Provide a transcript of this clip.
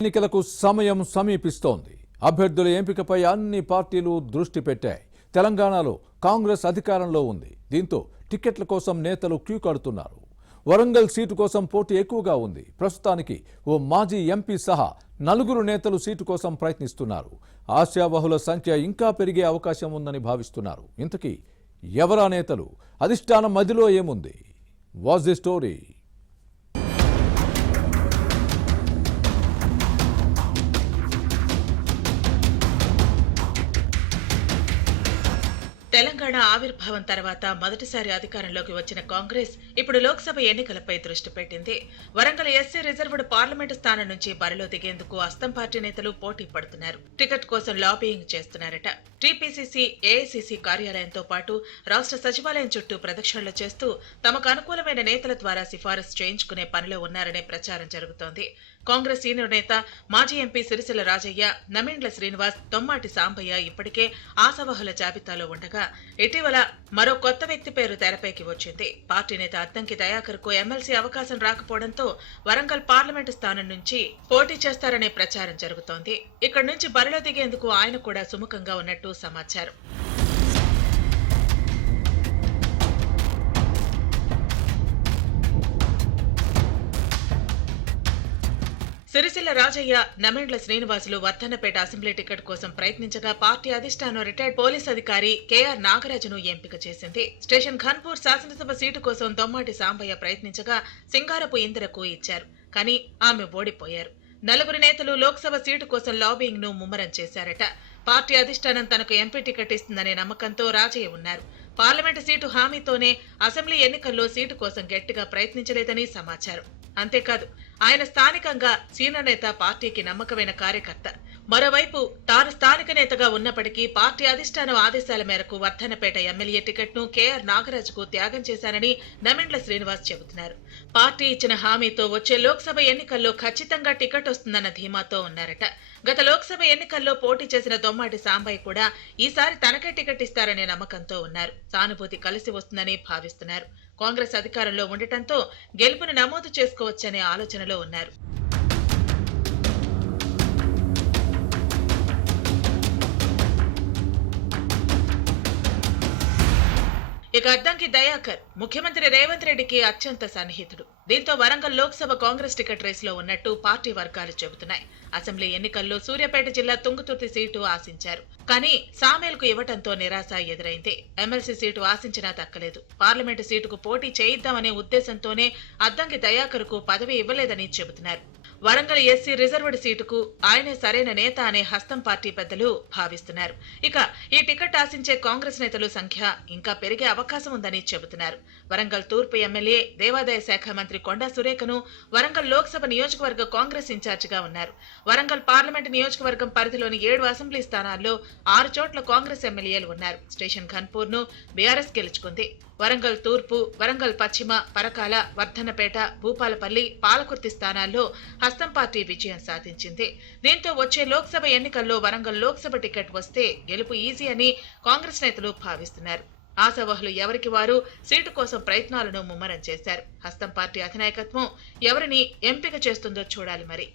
ఎన్నికలకు సమయం సమీపిస్తోంది. అభ్యర్థుల ఎంపికపై అన్ని పార్టీలు దృష్టి పెట్టాయి. తెలంగాణలో కాంగ్రెస్ అధికారంలో ఉంది. దీంతో టికెట్ల కోసం నేతలు క్యూ కడుతున్నారు. వరంగల్ సీటు కోసం పోటీ ఎక్కువగా ఉంది. ప్రస్తుతానికి ఓ మాజీ ఎంపీ సహా 4 నేతలు సీటు కోసం ప్రయత్నిస్తున్నారు. ఆశావహుల సంఖ్య ఇంకా పెరిగే అవకాశం ఉందని భావిస్తున్నారు. ఇంతకీ ఎవరా నేతలు? అధిష్టానం మధ్యలో ఏముంది? What's the story? తెలంగాణ ఆవిర్భావం తర్వాత మొదటిసారి అధికారంలోకి వచ్చిన కాంగ్రెస్ ఇప్పుడు లోక్సభ ఎన్నికలపై దృష్టి పెట్టింది. వరంగల్ ఎస్సీ రిజర్వ్డ్ పార్లమెంటు స్థానం నుంచి బరిలో దిగేందుకు అస్తం పార్టీ నేతలు పోటీ పడుతున్నారు. టికెట్ కోసం లాబియింగ్ చేస్తున్నారట. టీపీసీసీ, ఏఐసీసీ కార్యాలయంతో పాటు రాష్ట్ర సచివాలయం చుట్టూ ప్రదక్షిణలు చేస్తూ తమకు అనుకూలమైన నేతల ద్వారా సిఫారసు చేయించుకునే పనిలో ఉన్నారనే ప్రచారం జరుగుతోంది. కాంగ్రెస్ సీనియర్ నేత మాజీ ఎంపీ సిరిసిల్ల రాజయ్య, నమేండ్ల శ్రీనివాస్, దొమ్మాటి సాంబయ్య ఇప్పటికే ఆశావహుల జాబితాలో ఉండగా ఇటీవల మరో కొత్త వ్యక్తి పేరు తెరపైకి వచ్చింది. పార్టీ నేత అద్దంకి దయాకర్ కు ఎమ్మెల్సీ అవకాశం రాకపోవడంతో వరంగల్ పార్లమెంటు స్థానం నుంచి పోటీ చేస్తారనే ప్రచారం జరుగుతోంది. ఇక్కడి నుంచి బరిలో దిగేందుకు ఆయన కూడా సుముఖంగా ఉన్నట్టు సమాచారం. సిరిసిల్ల రాజయ్య, నమేండ్ల శ్రీనివాసులు వర్ధన్నపేట అసెంబ్లీ టికెట్ కోసం ప్రయత్నించగా పార్టీ అధిష్టానం రిటైర్డ్ పోలీస్ అధికారి కేఆర్ నాగరాజును ఎంపిక చేసింది. స్టేషన్ ఘన్పూర్ శాసనసభ సీటు కోసం దొమ్మాటి సాంబయ్య ప్రయత్నించగా సింగారపు ఇందిరకు ఇచ్చారు. కానీ ఆమె ఓడిపోయారు. 4 నేతలు లోక్సభ సీటు కోసం లాబింగ్ ను ముమ్మరం చేశారట. పార్టీ అధిష్టానం తనకు ఎంపీ టికెట్ ఇస్తుందనే నమ్మకంతో రాజయ్య ఉన్నారు. పార్లమెంటు సీటు హామీతోనే అసెంబ్లీ ఎన్నికల్లో సీటు కోసం గట్టిగా ప్రయత్నించలేదని సమాచారం. అంతేకాదు, ఆయన స్థానికంగా సీనియర్ నేత, పార్టీకి నమ్మకమైన కార్యకర్త. మరోవైపు తాను స్థానిక నేతగా ఉన్నప్పటికీ పార్టీ అధిష్టానం ఆదేశాల మేరకు వర్ధన్నపేట ఎమ్మెల్యే టికెట్ ను కేఆర్ నాగరాజుకు త్యాగం చేశానని నమేండ్ల శ్రీనివాస్ చెబుతున్నారు. పార్టీ ఇచ్చిన హామీతో వచ్చే లోక్సభ ఎన్నికల్లో ఖచ్చితంగా టికెట్ వస్తుందన్న ధీమాతో ఉన్నారట. గత లోక్సభ ఎన్నికల్లో పోటీ చేసిన దొమ్మాటి సాంబయ్య కూడా ఈసారి తనకే టికెట్ ఇస్తారనే నమ్మకంతో ఉన్నారు. సానుభూతి కలిసి వస్తుందని భావిస్తున్నారు. కాంగ్రెస్ అధికారంలో ఉండటంతో గెలుపును నమోదు చేసుకోవచ్చనే ఆలోచనలో ఉన్నారు. ఇక అద్దంకి దయాకర్ ముఖ్యమంత్రి రేవంత్ రెడ్డికి అత్యంత సన్నిహితుడు. దీంతో వరంగల్ లోక్సభ కాంగ్రెస్ టికెట్ రేసులో ఉన్నట్టు పార్టీ వర్గాలు చెబుతున్నాయి. అసెంబ్లీ ఎన్నికల్లో సూర్యాపేట జిల్లా తుంగతుర్తి సీటు ఆశించారు. కానీ సామేల్కు ఇవ్వటంతో నిరాశ ఎదురైంది. ఎమ్మెల్సీ సీటు ఆశించినా దక్కలేదు. పార్లమెంటు సీటుకు పోటీ చేయిద్దామనే ఉద్దేశంతోనే అద్దంకి దయాకర్ కు పదవి ఇవ్వలేదని చెబుతున్నారు. వరంగల్ ఎస్సీ రిజర్వ్డ్ సీటుకు ఆయనే సరైన నేత అనే హస్తం పార్టీ పెద్దలు భావిస్తున్నారు. ఇక ఈ టికెట్ ఆశించే కాంగ్రెస్ నేతలు సంఖ్య ఇంకా పెరిగే అవకాశం ఉందని చెబుతున్నారు. వరంగల్ తూర్పు ఎమ్మెల్యే, దేవాదాయ శాఖ మంత్రి కొండా సురేఖను వరంగల్ లోక్సభ నియోజకవర్గ కాంగ్రెస్ ఇన్ఛార్జిగా ఉన్నారు. వరంగల్ పార్లమెంటు నియోజకవర్గం పరిధిలోని 7 అసెంబ్లీ స్థానాల్లో 6 చోట్ల కాంగ్రెస్ ఎమ్మెల్యేలు ఉన్నారు. స్టేషన్ ఘన్పూర్ ను బీఆర్ఎస్ గెలుచుకుంది. వరంగల్ తూర్పు, వరంగల్ పశ్చిమ, పరకాల, వర్ధన్నపేట, భూపాలపల్లి, పాలకుర్తి స్థానాల్లో హస్తం పార్టీ విజయం సాధించింది. దీంతో వచ్చే లోక్సభ ఎన్నికల్లో వరంగల్ లోక్సభ టికెట్ వస్తే గెలుపు ఈజీ అని కాంగ్రెస్ నేతలు భావిస్తున్నారు. ఆశావహులు ఎవరికి వారు సీటు కోసం ప్రయత్నాలను ముమ్మరం చేశారు. హస్తం పార్టీ అధినాయకత్వం ఎవరిని ఎంపిక చేస్తుందో చూడాలి మరి.